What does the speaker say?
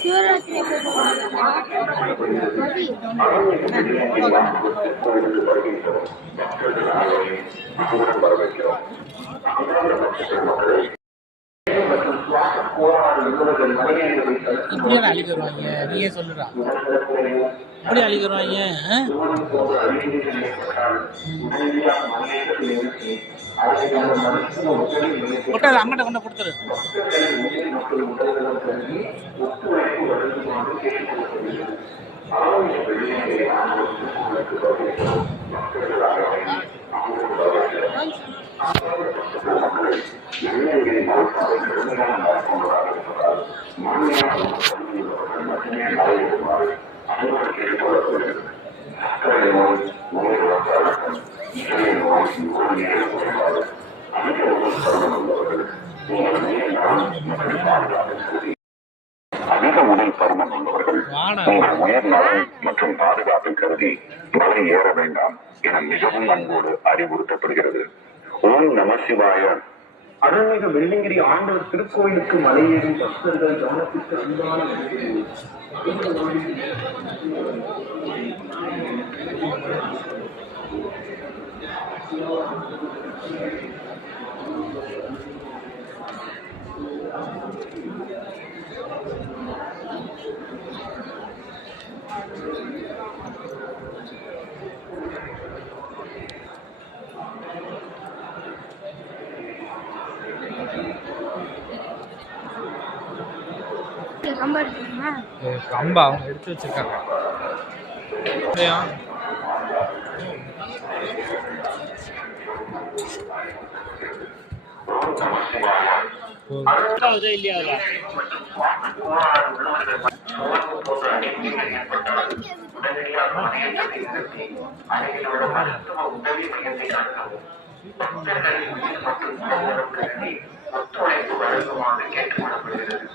சிவராத்திரி இப்படியே அழிக்க வருவாங்க. நீயே சொல்லுறா இப்படி அழிக்க வருவாங்க. கொட்டாது அம்மட்ட கொண்ட கொடுத்துரு. அதிக உடல் பருமன் உள்ளவர்கள் உங்கள் உயர் நலன் மற்றும் பாதுகாப்பை கருதி மலை ஏற வேண்டாம் என மிகவும் அன்போடு அறிவுறுத்தப்படுகிறது. ஓம் நம சிவாய. அருள்மிகு வெள்ளிங்கிரி ஆண்டவர் திருக்கோயிலுக்கு மலையேறும் பக்தர்கள் கவனத்திற்கு அன்பான கம்பா அவங்க எடுத்து வச்சிருக்காங்க. ஒத்துழைப்பு வழங்குமாறு கேட்டுக்கொள்ளப்படுகிறது.